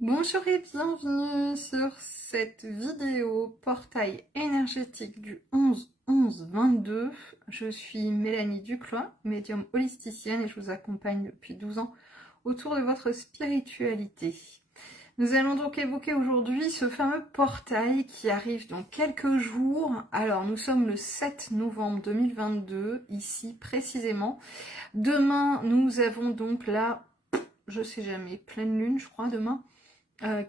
Bonjour et bienvenue sur cette vidéo portail énergétique du 11-11-22. Je suis Mélanie Duclois, médium holisticienne et je vous accompagne depuis 12 ans autour de votre spiritualité. Nous allons donc évoquer aujourd'hui ce fameux portail qui arrive dans quelques jours. Alors nous sommes le 7 novembre 2022, ici précisément. Demain nous avons donc la, je sais jamais, pleine lune je crois demain.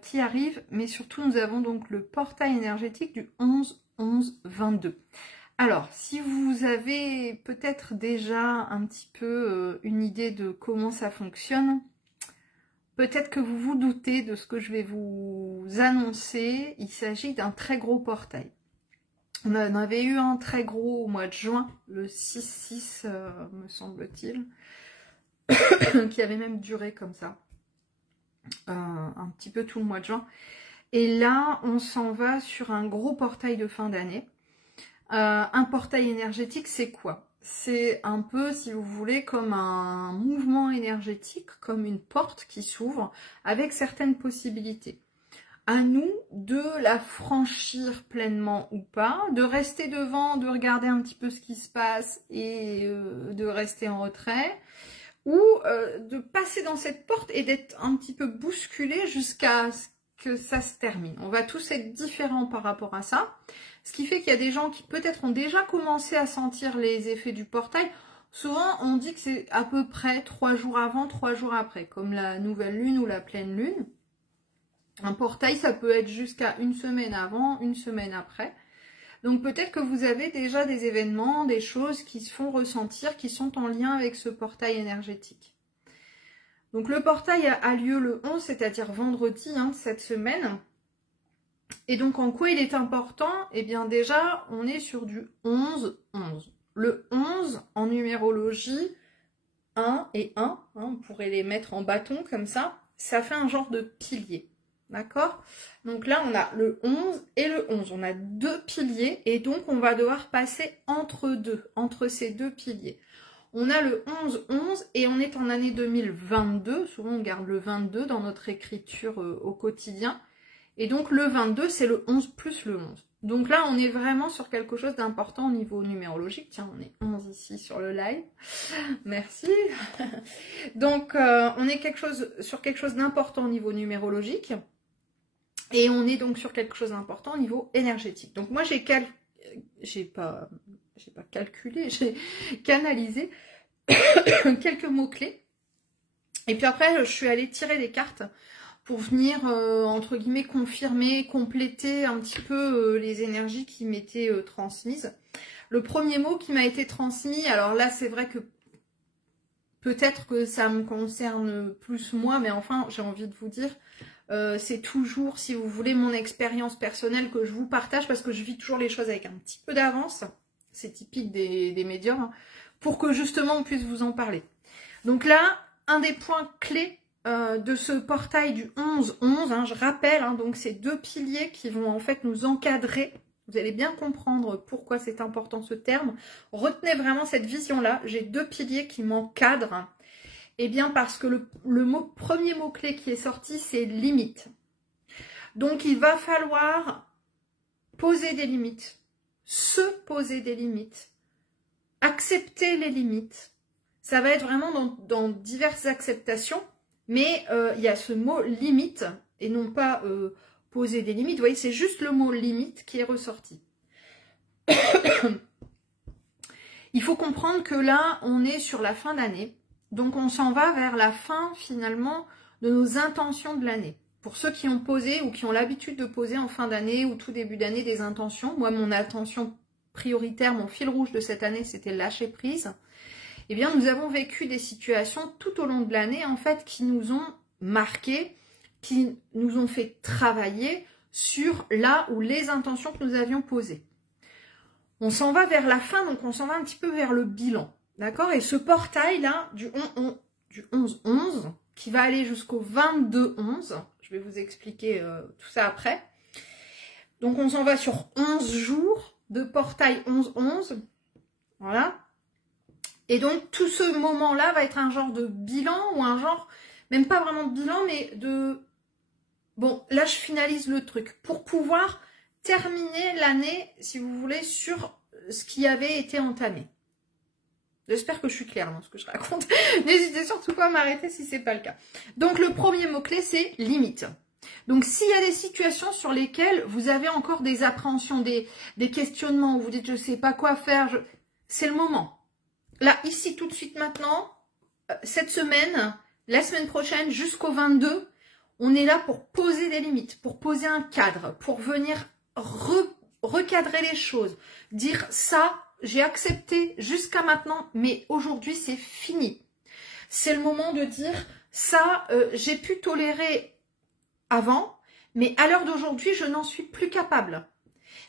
Qui arrive, mais surtout nous avons donc le portail énergétique du 11-11-22. Alors, si vous avez peut-être déjà un petit peu une idée de comment ça fonctionne, peut-être que vous vous doutez de ce que je vais vous annoncer. Il s'agit d'un très gros portail. On en avait eu un très gros au mois de juin, le 6-6 me semble-t-il, qui avait même duré comme ça. Un petit peu tout le mois de juin. Et là, on s'en va sur un gros portail de fin d'année. Un portail énergétique, c'est quoi? C'est un peu, si vous voulez, comme un mouvement énergétique, comme une porte qui s'ouvre avec certaines possibilités. À nous de la franchir pleinement ou pas, de rester devant, de regarder un petit peu ce qui se passe et de rester en retrait, ou de passer dans cette porte et d'être un petit peu bousculé jusqu'à ce que ça se termine. On va tous être différents par rapport à ça, ce qui fait qu'il y a des gens qui peut-être ont déjà commencé à sentir les effets du portail. Souvent on dit que c'est à peu près 3 jours avant, 3 jours après, comme la nouvelle lune ou la pleine lune. Un portail ça peut être jusqu'à une semaine avant, une semaine après. Donc peut-être que vous avez déjà des événements, des choses qui se font ressentir, qui sont en lien avec ce portail énergétique. Donc le portail a lieu le 11, c'est-à-dire vendredi de cette semaine. Et donc en quoi il est important? Eh bien déjà, on est sur du 11-11. Le 11 en numérologie, 1 et 1, on pourrait les mettre en bâton comme ça fait un genre de pilier. D'accord? Donc là, on a le 11 et le 11. On a deux piliers et donc on va devoir passer entre ces deux piliers. On a le 11-11 et on est en année 2022. Souvent, on garde le 22 dans notre écriture au quotidien. Et donc, le 22, c'est le 11 plus le 11. Donc là, on est vraiment sur quelque chose d'important au niveau numérologique. Tiens, on est 11 ici sur le live. Merci. Donc, on est sur quelque chose d'important au niveau numérologique. Et on est donc sur quelque chose d'important au niveau énergétique. Donc moi, j'ai pas calculé, j'ai canalisé quelques mots-clés. Et puis après, je suis allée tirer des cartes pour venir, entre guillemets, confirmer, compléter un petit peu les énergies qui m'étaient transmises. Le premier mot qui m'a été transmis, alors là, c'est vrai que peut-être que ça me concerne plus moi, mais enfin, j'ai envie de vous dire, c'est toujours, si vous voulez, mon expérience personnelle que je vous partage parce que je vis toujours les choses avec un petit peu d'avance. C'est typique des médiums, pour que justement on puisse vous en parler. Donc là, un des points clés de ce portail du 11-11, je rappelle, donc ces deux piliers qui vont en fait nous encadrer. Vous allez bien comprendre pourquoi c'est important ce terme. Retenez vraiment cette vision-là. J'ai deux piliers qui m'encadrent. Eh bien parce que le premier mot-clé qui est sorti, c'est limite. Donc il va falloir poser des limites, se poser des limites, accepter les limites. Ça va être vraiment dans diverses acceptations, mais il y a ce mot limite et non pas poser des limites. Vous voyez, c'est juste le mot limite qui est ressorti. Il faut comprendre que là, on est sur la fin d'année. Donc on s'en va vers la fin finalement de nos intentions de l'année. Pour ceux qui ont posé ou qui ont l'habitude de poser en fin d'année ou tout début d'année des intentions, moi mon intention prioritaire, mon fil rouge de cette année, c'était lâcher prise. Eh bien nous avons vécu des situations tout au long de l'année en fait qui nous ont marqués, qui nous ont fait travailler sur là où les intentions que nous avions posées. On s'en va vers la fin, donc on s'en va un petit peu vers le bilan. D'accord? Et ce portail-là, du 11-11, qui va aller jusqu'au 22-11, je vais vous expliquer tout ça après. Donc, on s'en va sur 11 jours de portail 11-11. Voilà. Et donc, tout ce moment-là va être un genre de bilan ou un genre, même pas vraiment de bilan, mais de bon, là je finalise le truc pour pouvoir terminer l'année, si vous voulez, sur ce qui avait été entamé. J'espère que je suis claire dans ce que je raconte. N'hésitez surtout pas à m'arrêter si c'est pas le cas. Donc le premier mot-clé, c'est limite. Donc s'il y a des situations sur lesquelles vous avez encore des appréhensions, des questionnements, où vous dites je sais pas quoi faire, c'est le moment. Là, ici, tout de suite maintenant, cette semaine, la semaine prochaine, jusqu'au 22, on est là pour poser des limites, pour poser un cadre, pour venir recadrer les choses, dire ça, j'ai accepté jusqu'à maintenant, mais aujourd'hui c'est fini. C'est le moment de dire ça, j'ai pu tolérer avant, mais à l'heure d'aujourd'hui, je n'en suis plus capable.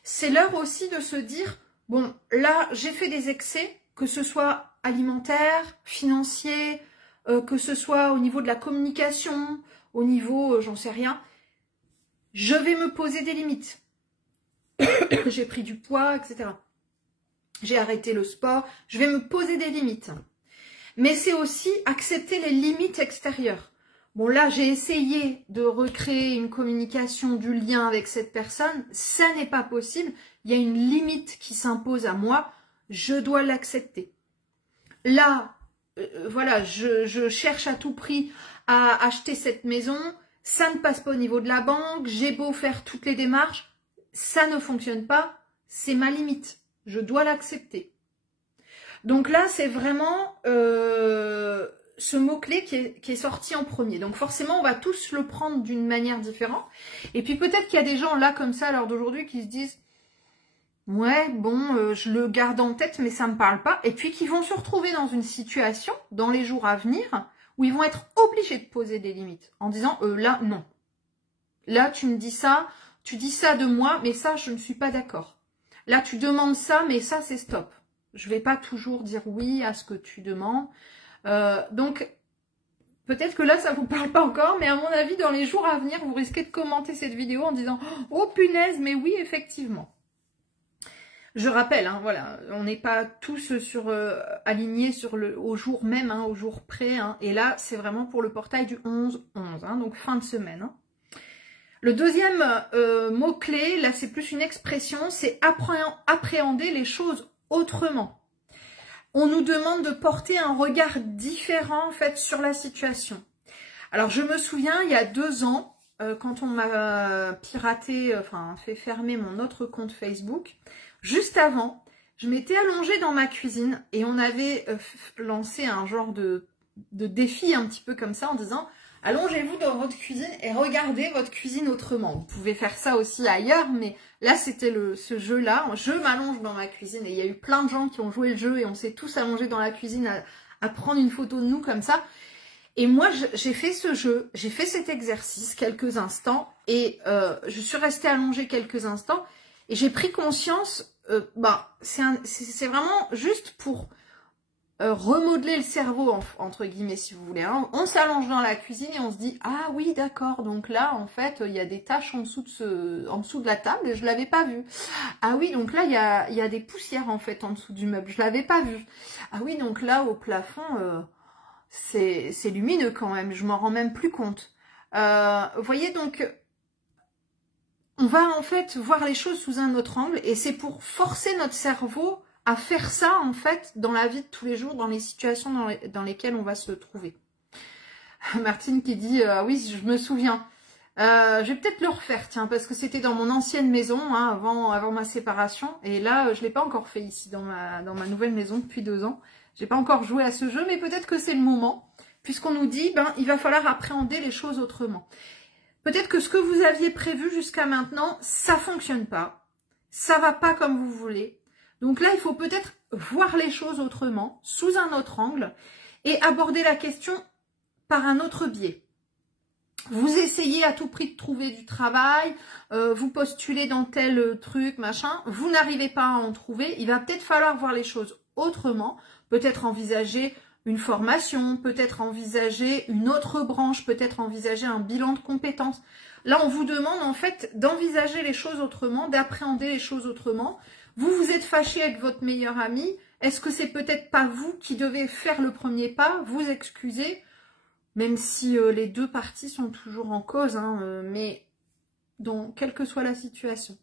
C'est l'heure aussi de se dire, bon, là, j'ai fait des excès, que ce soit alimentaire, financier, que ce soit au niveau de la communication, au niveau, j'en sais rien. Je vais me poser des limites. J'ai pris du poids, etc. J'ai arrêté le sport. Je vais me poser des limites. Mais c'est aussi accepter les limites extérieures. Bon, là, j'ai essayé de recréer une communication, du lien avec cette personne. Ça n'est pas possible. Il y a une limite qui s'impose à moi. Je dois l'accepter. Là, voilà, je cherche à tout prix à acheter cette maison. Ça ne passe pas au niveau de la banque. J'ai beau faire toutes les démarches. Ça ne fonctionne pas. C'est ma limite. Je dois l'accepter. Donc là, c'est vraiment ce mot-clé qui est sorti en premier. Donc forcément, on va tous le prendre d'une manière différente. Et puis peut-être qu'il y a des gens là, comme ça, à l'heure d'aujourd'hui, qui se disent « Ouais, bon, je le garde en tête, mais ça ne me parle pas. » Et puis qui vont se retrouver dans une situation, dans les jours à venir, où ils vont être obligés de poser des limites. En disant « Là, non. Là, tu me dis ça, tu dis ça de moi, mais ça, je ne suis pas d'accord. Là, tu demandes ça, mais ça, c'est stop. Je ne vais pas toujours dire oui à ce que tu demandes. » Donc, peut-être que là, ça ne vous parle pas encore, mais à mon avis, dans les jours à venir, vous risquez de commenter cette vidéo en disant « Oh punaise, mais oui, effectivement. » Je rappelle, hein, voilà, on n'est pas tous alignés au jour même, hein, au jour près. Hein, et là, c'est vraiment pour le portail du 11-11, hein, donc fin de semaine. Hein. Le deuxième mot-clé, là, c'est plus une expression, c'est appréhender les choses autrement. On nous demande de porter un regard différent, en fait, sur la situation. Alors, je me souviens, il y a 2 ans, quand on m'a piraté, enfin, fait fermer mon autre compte Facebook, juste avant, je m'étais allongée dans ma cuisine et on avait lancé un genre de défi un petit peu comme ça en disant « Allongez-vous dans votre cuisine et regardez votre cuisine autrement. » Vous pouvez faire ça aussi ailleurs, mais là, c'était ce jeu-là. Je m'allonge dans ma cuisine et il y a eu plein de gens qui ont joué le jeu et on s'est tous allongés dans la cuisine à prendre une photo de nous comme ça. Et moi, j'ai fait ce jeu, j'ai fait cet exercice quelques instants et je suis restée allongée quelques instants et j'ai pris conscience, c'est vraiment juste pour remodeler le cerveau, entre guillemets, si vous voulez. Hein. On s'allonge dans la cuisine et on se dit « Ah oui, d'accord, donc là, en fait, il y a des taches en dessous de la table et je ne l'avais pas vu. Ah oui, donc là, il y a des poussières, en fait, en dessous du meuble, je ne l'avais pas vu. Ah oui, donc là, au plafond... c'est lumineux quand même, je m'en rends même plus compte. Vous voyez, donc, on va en fait voir les choses sous un autre angle et c'est pour forcer notre cerveau à faire ça en fait dans la vie de tous les jours, dans les situations dans lesquelles on va se trouver. Martine qui dit « Oui, je me souviens. Je vais peut-être le refaire, tiens, parce que c'était dans mon ancienne maison, hein, avant ma séparation. Et là, je ne l'ai pas encore fait ici, dans ma nouvelle maison depuis 2 ans. J'ai pas encore joué à ce jeu, mais peut-être que c'est le moment, puisqu'on nous dit, il va falloir appréhender les choses autrement. Peut-être que ce que vous aviez prévu jusqu'à maintenant, ça fonctionne pas. Ça va pas comme vous voulez. Donc là, il faut peut-être voir les choses autrement, sous un autre angle, et aborder la question par un autre biais. Vous essayez à tout prix de trouver du travail, vous postulez dans tel truc, machin, vous n'arrivez pas à en trouver, il va peut-être falloir voir les choses autrement, peut-être envisager une formation, peut-être envisager une autre branche, peut-être envisager un bilan de compétences. Là, on vous demande en fait d'envisager les choses autrement, d'appréhender les choses autrement. Vous vous êtes fâché avec votre meilleur ami, est-ce que c'est peut-être pas vous qui devez faire le premier pas, vous excuser, même si les deux parties sont toujours en cause, hein, mais quelle que soit la situation.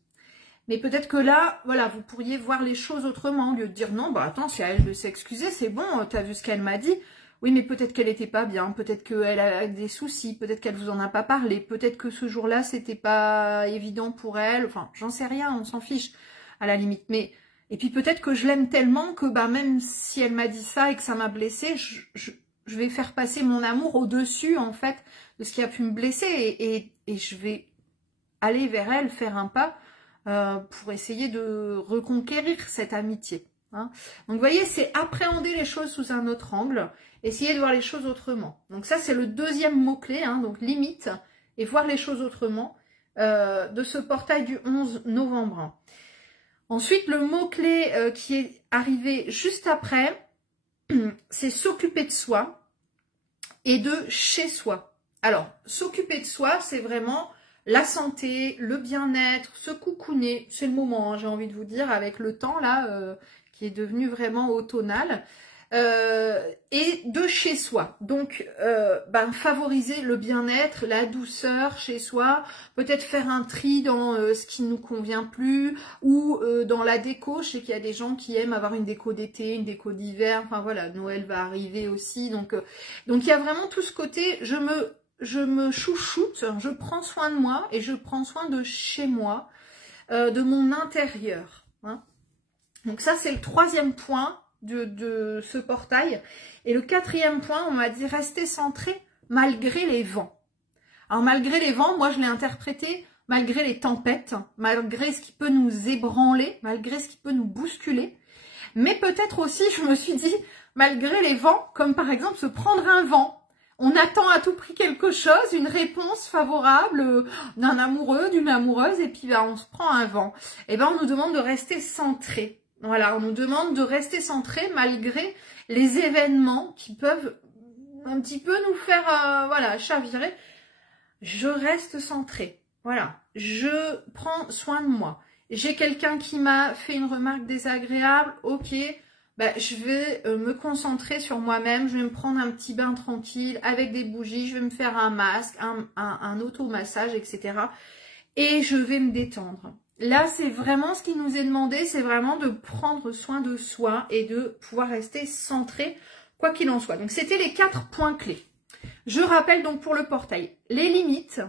Mais peut-être que là, voilà, vous pourriez voir les choses autrement, au lieu de dire non, bah attends, c'est à elle de s'excuser, c'est bon, t'as vu ce qu'elle m'a dit. Oui, mais peut-être qu'elle était pas bien, peut-être qu'elle a des soucis, peut-être qu'elle vous en a pas parlé, peut-être que ce jour-là, c'était pas évident pour elle, enfin, j'en sais rien, on s'en fiche, à la limite. Mais, et puis peut-être que je l'aime tellement que, bah, même si elle m'a dit ça et que ça m'a blessée, je vais faire passer mon amour au-dessus, en fait, de ce qui a pu me blesser, et je vais aller vers elle, faire un pas, pour essayer de reconquérir cette amitié. Hein. Donc vous voyez, c'est appréhender les choses sous un autre angle, essayer de voir les choses autrement. Donc ça, c'est le deuxième mot-clé, hein, donc limite, et voir les choses autrement, de ce portail du 11 novembre. Ensuite, le mot-clé qui est arrivé juste après, c'est s'occuper de soi et de chez soi. Alors, s'occuper de soi, c'est vraiment la santé, le bien-être, se coucouner, c'est le moment, hein, j'ai envie de vous dire, avec le temps là, qui est devenu vraiment automnal, et de chez soi. Donc, favoriser le bien-être, la douceur chez soi, peut-être faire un tri dans ce qui ne nous convient plus, ou dans la déco. Je sais qu'il y a des gens qui aiment avoir une déco d'été, une déco d'hiver, enfin voilà, Noël va arriver aussi, donc il y a vraiment tout ce côté, je me chouchoute, je prends soin de moi et je prends soin de chez moi, de mon intérieur. Hein. Donc ça, c'est le troisième point de ce portail. Et le quatrième point, on m'a dit rester centré malgré les vents. Alors malgré les vents, moi je l'ai interprété malgré les tempêtes, malgré ce qui peut nous ébranler, malgré ce qui peut nous bousculer. Mais peut-être aussi, je me suis dit, malgré les vents, comme par exemple se prendre un vent. On attend à tout prix quelque chose, une réponse favorable d'un amoureux, d'une amoureuse, et puis on se prend un vent. Et on nous demande de rester centré. Voilà, on nous demande de rester centré malgré les événements qui peuvent un petit peu nous faire chavirer. Je reste centré. Voilà, je prends soin de moi. J'ai quelqu'un qui m'a fait une remarque désagréable, ok. Je vais me concentrer sur moi-même, je vais me prendre un petit bain tranquille avec des bougies, je vais me faire un masque, un automassage, etc. Et je vais me détendre. Là, c'est vraiment ce qui nous est demandé, c'est vraiment de prendre soin de soi et de pouvoir rester centré, quoi qu'il en soit. Donc, c'était les 4 points clés. Je rappelle donc pour le portail, les limites,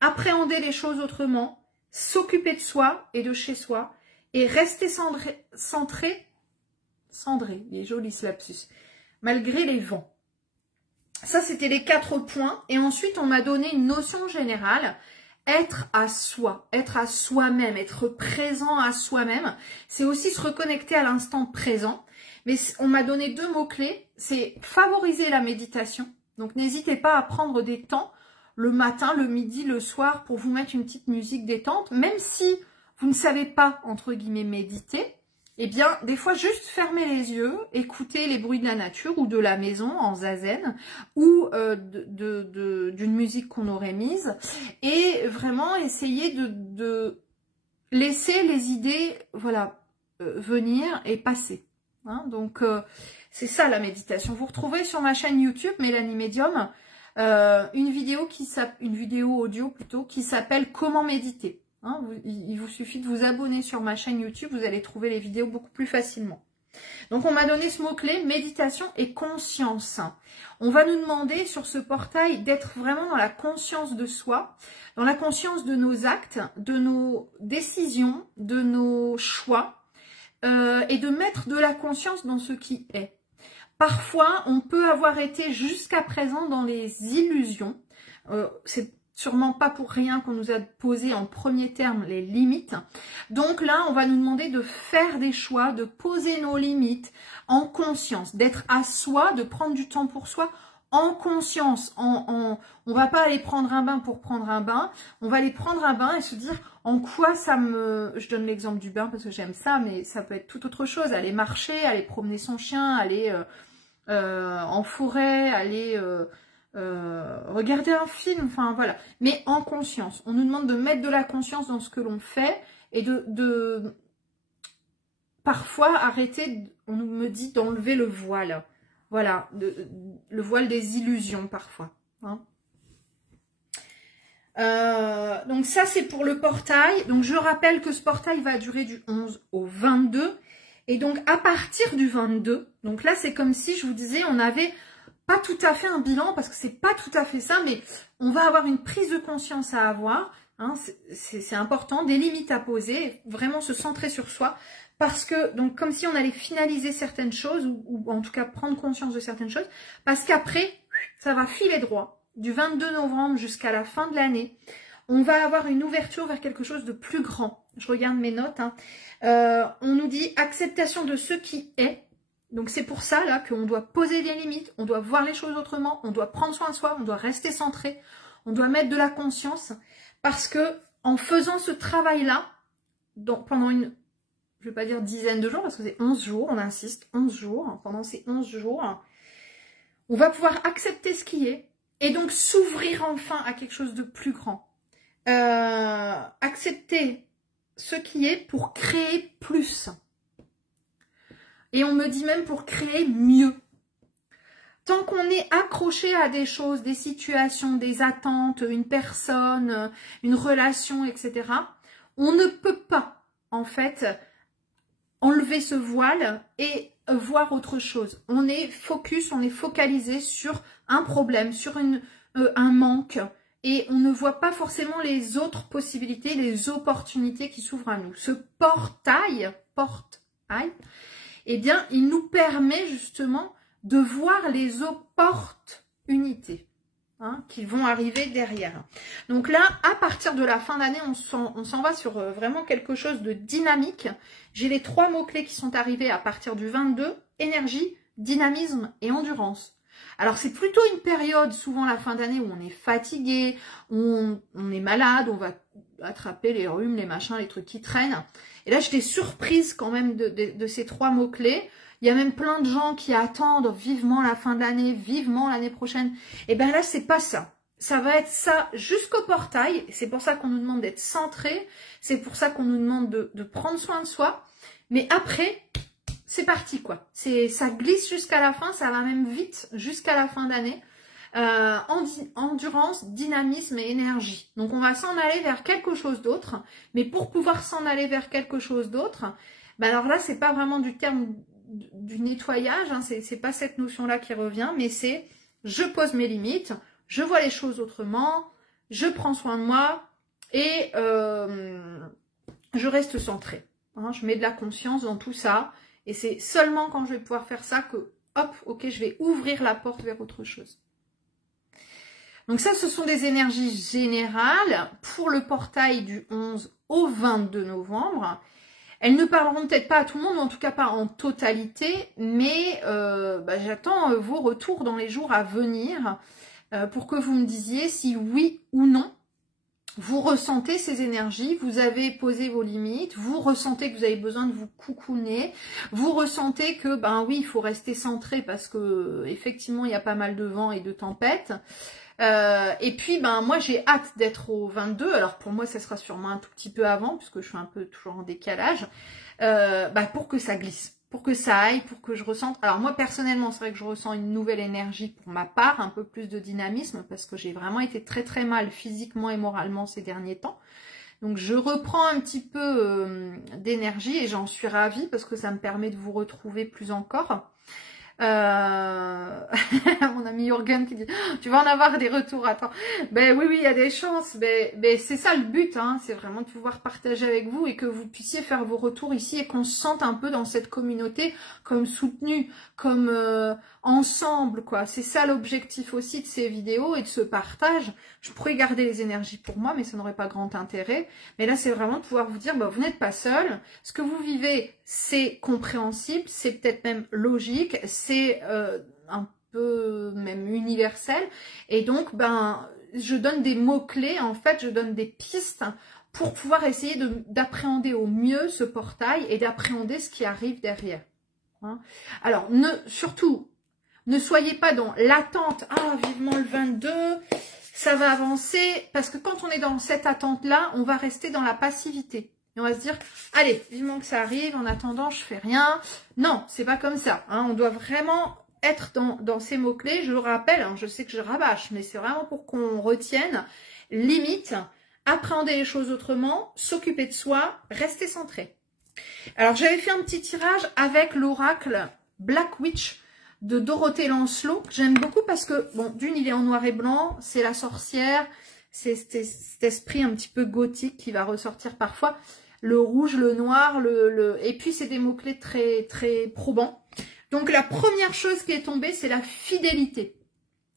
appréhender les choses autrement, s'occuper de soi et de chez soi, et rester centré, il est joli ce lapsus, malgré les vents. Ça, c'était les 4 points. Et ensuite, on m'a donné une notion générale, être à soi, être à soi-même, être présent à soi-même. C'est aussi se reconnecter à l'instant présent. Mais on m'a donné 2 mots-clés, c'est favoriser la méditation. Donc, n'hésitez pas à prendre des temps, le matin, le midi, le soir, pour vous mettre une petite musique détente. Même si vous ne savez pas, entre guillemets, méditer, eh bien, des fois, juste fermer les yeux, écouter les bruits de la nature ou de la maison en zazen ou d'une musique qu'on aurait mise et vraiment essayer de laisser les idées venir et passer. Hein, donc, c'est ça la méditation. Vous retrouvez sur ma chaîne YouTube, Mélanie Médium, une vidéo audio plutôt, qui s'appelle « Comment méditer ». Hein, il vous suffit de vous abonner sur ma chaîne YouTube, vous allez trouver les vidéos beaucoup plus facilement. Donc on m'a donné ce mot-clé, méditation et conscience. On va nous demander sur ce portail d'être vraiment dans la conscience de soi, dans la conscience de nos actes, de nos décisions, de nos choix, et de mettre de la conscience dans ce qui est. Parfois, on peut avoir été jusqu'à présent dans les illusions, c'est sûrement pas pour rien qu'on nous a posé en premier terme les limites. Donc là, on va nous demander de faire des choix, de poser nos limites en conscience, d'être à soi, de prendre du temps pour soi en conscience. On va pas aller prendre un bain pour prendre un bain, on va aller prendre un bain et se dire en quoi ça me... Je donne l'exemple du bain parce que j'aime ça, mais ça peut être toute autre chose. Aller marcher, aller promener son chien, aller en forêt, aller... regarder un film, enfin voilà, mais en conscience. On nous demande de mettre de la conscience dans ce que l'on fait et de parfois arrêter, on me dit d'enlever le voile, voilà, le voile des illusions parfois. Hein. Donc ça c'est pour le portail. Donc je rappelle que ce portail va durer du 11 au 22. Et donc à partir du 22, donc là c'est comme si je vous disais on n'avait pas tout à fait un bilan, parce que c'est pas tout à fait ça, mais on va avoir une prise de conscience à avoir. Hein, c'est important, des limites à poser, vraiment se centrer sur soi. Parce que, donc comme si on allait finaliser certaines choses, ou en tout cas prendre conscience de certaines choses. Parce qu'après, ça va filer droit. Du 22 novembre jusqu'à la fin de l'année, on va avoir une ouverture vers quelque chose de plus grand. Je regarde mes notes. Hein. On nous dit acceptation de ce qui est. Donc c'est pour ça là qu'on doit poser des limites, on doit voir les choses autrement, on doit prendre soin de soi, on doit rester centré, on doit mettre de la conscience. Parce que en faisant ce travail-là, pendant une, je ne vais pas dire dizaine de jours, parce que c'est 11 jours, on insiste, 11 jours, pendant ces 11 jours, on va pouvoir accepter ce qui est, et donc s'ouvrir enfin à quelque chose de plus grand. Accepter ce qui est pour créer plus. Et on me dit même pour créer mieux. Tant qu'on est accroché à des choses, des situations, des attentes, une personne, une relation, etc., on ne peut pas, en fait, enlever ce voile et voir autre chose. On est focus, on est focalisé sur un problème, sur un manque, et on ne voit pas forcément les autres possibilités, les opportunités qui s'ouvrent à nous. Ce portail, eh bien, il nous permet justement de voir les opportunités qui vont arriver derrière. Donc là, à partir de la fin d'année, on s'en va sur vraiment quelque chose de dynamique. J'ai les 3 mots-clés qui sont arrivés à partir du 22, énergie, dynamisme et endurance. Alors c'est plutôt une période, souvent la fin d'année, où on est fatigué, où on est malade, on va attraper les rhumes, les machins, les trucs qui traînent. Et là, j'étais surprise quand même de ces 3 mots-clés. Il y a même plein de gens qui attendent vivement la fin de l'année, vivement l'année prochaine. Et bien là, c'est pas ça. Ça va être ça jusqu'au portail. C'est pour ça qu'on nous demande d'être centré. C'est pour ça qu'on nous demande de prendre soin de soi. Mais après, c'est parti quoi. Ça glisse jusqu'à la fin. Ça va même vite jusqu'à la fin d'année. Endurance, dynamisme et énergie. Donc on va s'en aller vers quelque chose d'autre. Mais pour pouvoir s'en aller vers quelque chose d'autre, ben alors là, c'est pas vraiment du terme du nettoyage, hein, c'est pas cette notion-là qui revient, mais c'est je pose mes limites, je vois les choses autrement, je prends soin de moi et je reste centrée. Hein, je mets de la conscience dans tout ça et c'est seulement quand je vais pouvoir faire ça que, hop, ok, je vais ouvrir la porte vers autre chose. Donc ça, ce sont des énergies générales pour le portail du 11 au 22 novembre. Elles ne parleront peut-être pas à tout le monde, ou en tout cas pas en totalité, mais j'attends vos retours dans les jours à venir pour que vous me disiez si oui ou non vous ressentez ces énergies, vous avez posé vos limites, vous ressentez que vous avez besoin de vous coucouner, vous ressentez que ben oui, il faut rester centré parce que effectivement il y a pas mal de vent et de tempêtes. Et puis ben moi j'ai hâte d'être au 22, alors pour moi ça sera sûrement un tout petit peu avant puisque je suis un peu toujours en décalage, pour que ça glisse, pour que ça aille, pour que je ressente. Alors moi personnellement c'est vrai que je ressens une nouvelle énergie pour ma part, un peu plus de dynamisme parce que j'ai vraiment été très très mal physiquement et moralement ces derniers temps. Donc je reprends un petit peu d'énergie et j'en suis ravie parce que ça me permet de vous retrouver plus encore. Mon ami Jürgen qui dit tu vas en avoir des retours, attends. Ben oui, il y a des chances, mais c'est ça le but, hein, c'est vraiment de pouvoir partager avec vous et que vous puissiez faire vos retours ici et qu'on se sente un peu dans cette communauté comme soutenu, comme ensemble, quoi. C'est ça l'objectif aussi de ces vidéos et de ce partage. Je pourrais garder les énergies pour moi, mais ça n'aurait pas grand intérêt. Mais là, c'est vraiment de pouvoir vous dire, vous n'êtes pas seul. Ce que vous vivez, c'est compréhensible, c'est peut-être même logique, c'est un peu même universel. Et donc, je donne des mots-clés, en fait, je donne des pistes pour pouvoir essayer d'appréhender au mieux ce portail et d'appréhender ce qui arrive derrière. Hein. Alors, surtout, ne soyez pas dans l'attente, vivement le 22, ça va avancer, parce que quand on est dans cette attente-là, on va rester dans la passivité. Et on va se dire, allez, vivement que ça arrive, en attendant, je fais rien. Non, c'est pas comme ça. Hein. On doit vraiment être dans ces mots-clés. Je le rappelle, hein, je sais que je rabâche, mais c'est vraiment pour qu'on retienne limite, appréhender les choses autrement, s'occuper de soi, rester centré. Alors, j'avais fait un petit tirage avec l'oracle Black Witch de Dorothée Lancelot, que j'aime beaucoup parce que, bon, d'une, il est en noir et blanc, c'est la sorcière, c'est cet esprit un petit peu gothique qui va ressortir parfois. Le rouge, le noir, et puis c'est des mots-clés très, très probants. Donc, la première chose qui est tombée, c'est la fidélité.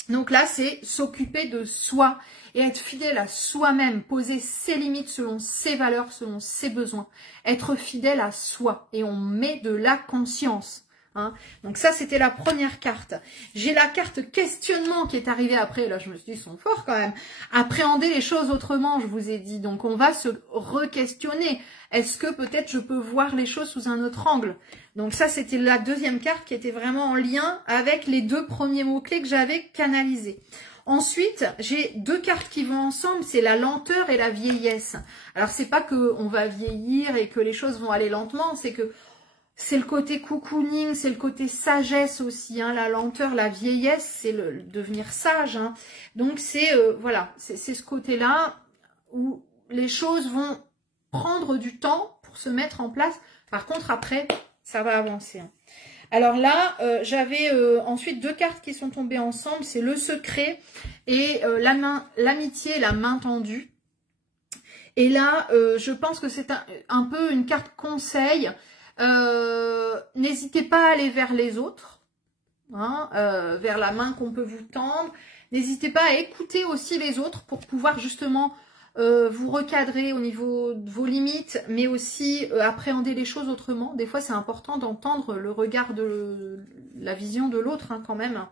Donc là, c'est s'occuper de soi et être fidèle à soi-même, poser ses limites selon ses valeurs, selon ses besoins. Être fidèle à soi et on met de la conscience. Hein. Donc ça, c'était la première carte. J'ai la carte questionnement qui est arrivée après. Là, je me suis dit, ils sont forts quand même. Appréhender les choses autrement, je vous ai dit. Donc, on va se re-questionner. Est-ce que peut-être je peux voir les choses sous un autre angle? Donc ça, c'était la deuxième carte qui était vraiment en lien avec les deux premiers mots-clés que j'avais canalisés. Ensuite, j'ai deux cartes qui vont ensemble, c'est la lenteur et la vieillesse. Alors, c'est pas qu'on va vieillir et que les choses vont aller lentement, c'est que c'est le côté cocooning, c'est le côté sagesse aussi, hein, la lenteur, la vieillesse, c'est le devenir sage. Hein. Donc, c'est voilà, c'est ce côté-là où les choses vont prendre du temps pour se mettre en place. Par contre, après, ça va avancer. Hein. Alors là, j'avais ensuite deux cartes qui sont tombées ensemble, c'est le secret et l'amitié, la main tendue. Et là, je pense que c'est un peu une carte conseil. N'hésitez pas à aller vers les autres, hein, vers la main qu'on peut vous tendre. N'hésitez pas à écouter aussi les autres pour pouvoir justement vous recadrer au niveau de vos limites, mais aussi appréhender les choses autrement. Des fois, c'est important d'entendre le regard de la vision de l'autre, hein, quand même.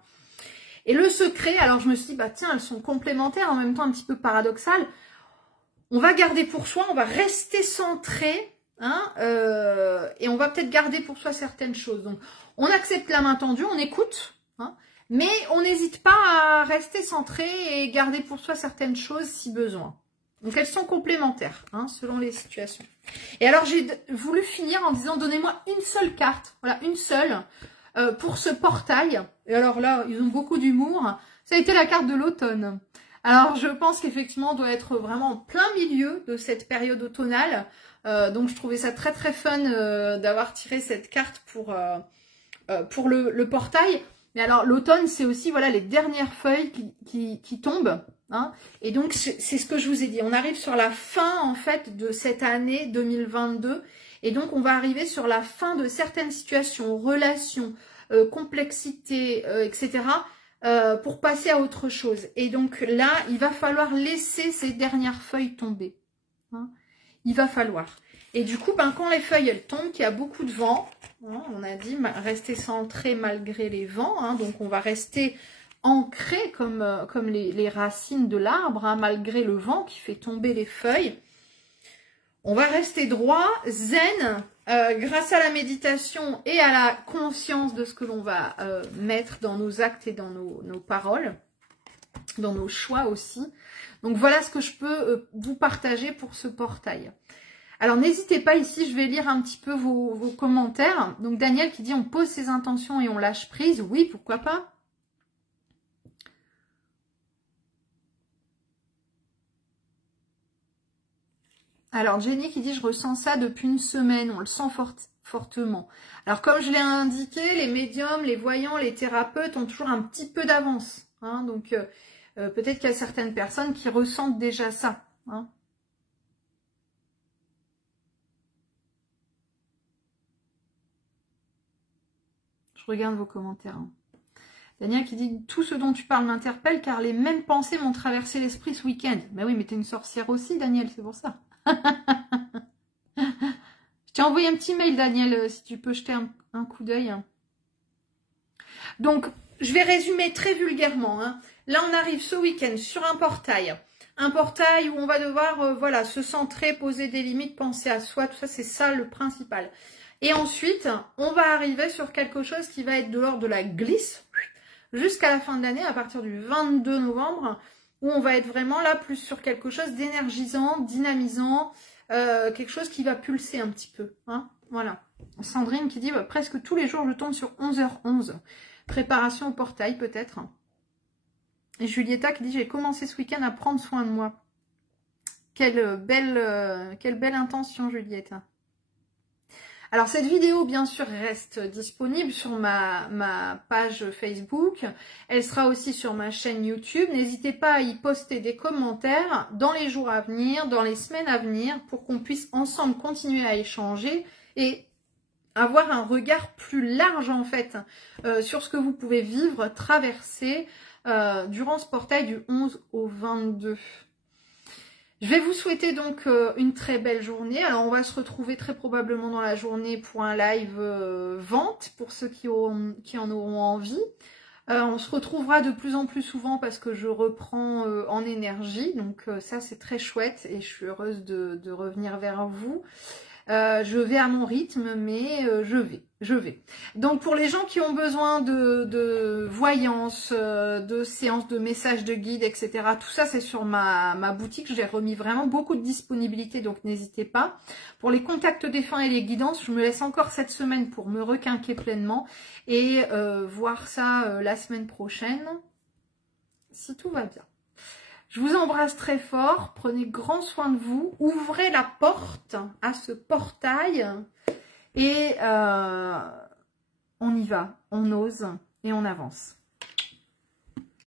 Et le secret, alors je me suis dit, bah tiens, elles sont complémentaires, en même temps un petit peu paradoxales. On va garder pour soi, on va rester centré, hein, et on va peut-être garder pour soi certaines choses. Donc, on accepte la main tendue, on écoute, hein, mais on n'hésite pas à rester centré et garder pour soi certaines choses si besoin. Donc, elles sont complémentaires, hein, selon les situations. Et alors, j'ai voulu finir en disant, donnez-moi une seule carte, voilà, une seule, pour ce portail. Et alors là, ils ont beaucoup d'humour. Ça a été la carte de l'automne. Alors, je pense qu'effectivement, on doit être vraiment en plein milieu de cette période automnale. Donc, je trouvais ça très, très fun d'avoir tiré cette carte pour le portail. Mais alors, l'automne, c'est aussi, voilà, les dernières feuilles qui tombent. Hein. Et donc, c'est ce que je vous ai dit. On arrive sur la fin, en fait, de cette année 2022. Et donc, on va arriver sur la fin de certaines situations, relations, complexité, etc., pour passer à autre chose. Et donc, là, il va falloir laisser ces dernières feuilles tomber. Hein. Il va falloir. Et du coup, ben, quand les feuilles, elles tombent, qu'il y a beaucoup de vent, hein, on a dit rester centré malgré les vents. Hein, donc, on va rester ancré comme les racines de l'arbre, hein, malgré le vent qui fait tomber les feuilles. On va rester droit, zen, grâce à la méditation et à la conscience de ce que l'on va mettre dans nos actes et dans nos paroles, dans nos choix aussi. Donc, voilà ce que je peux vous partager pour ce portail. Alors, n'hésitez pas ici, je vais lire un petit peu vos commentaires. Donc, Daniel qui dit, on pose ses intentions et on lâche prise. Oui, pourquoi pas? Alors, Jenny qui dit, je ressens ça depuis une semaine, on le sent fortement. Alors, comme je l'ai indiqué, les médiums, les voyants, les thérapeutes ont toujours un petit peu d'avance. Hein, donc, peut-être qu'il y a certaines personnes qui ressentent déjà ça. Hein. Je regarde vos commentaires. Hein. Daniel qui dit, tout ce dont tu parles m'interpelle car les mêmes pensées m'ont traversé l'esprit ce week-end. Mais oui, mais t'es une sorcière aussi, Daniel, c'est pour ça. Je t'ai envoyé un petit mail, Daniel, si tu peux jeter un coup d'œil. Donc, je vais résumer très vulgairement. Hein. Là, on arrive ce week-end sur un portail. Un portail où on va devoir voilà, se centrer, poser des limites, penser à soi. Tout ça, c'est ça le principal. Et ensuite, on va arriver sur quelque chose qui va être de l'ordre de la glisse jusqu'à la fin de l'année, à partir du 22 novembre, où on va être vraiment là plus sur quelque chose d'énergisant, dynamisant, quelque chose qui va pulser un petit peu. Hein, voilà. Sandrine qui dit, bah, presque tous les jours, je tombe sur 11h11. Préparation au portail, peut-être. Et Julietta qui dit, j'ai commencé ce week-end à prendre soin de moi. quelle belle intention, Juliette. Alors cette vidéo bien sûr reste disponible sur ma page Facebook, elle sera aussi sur ma chaîne YouTube, n'hésitez pas à y poster des commentaires dans les jours à venir, dans les semaines à venir pour qu'on puisse ensemble continuer à échanger et avoir un regard plus large en fait sur ce que vous pouvez vivre, traverser durant ce portail du 11 au 22. Je vais vous souhaiter donc une très belle journée. Alors on va se retrouver très probablement dans la journée pour un live vente pour ceux qui en auront envie. On se retrouvera de plus en plus souvent parce que je reprends en énergie. Donc ça c'est très chouette et je suis heureuse de revenir vers vous. Je vais à mon rythme, mais je vais. Donc pour les gens qui ont besoin de voyance, de séances, de messages de guide, etc. Tout ça c'est sur ma boutique. J'ai remis vraiment beaucoup de disponibilité, donc n'hésitez pas. Pour les contacts défunts et les guidances, je me laisse encore cette semaine pour me requinquer pleinement et voir ça la semaine prochaine, si tout va bien. Je vous embrasse très fort, prenez grand soin de vous, ouvrez la porte à ce portail et on y va, on ose et on avance.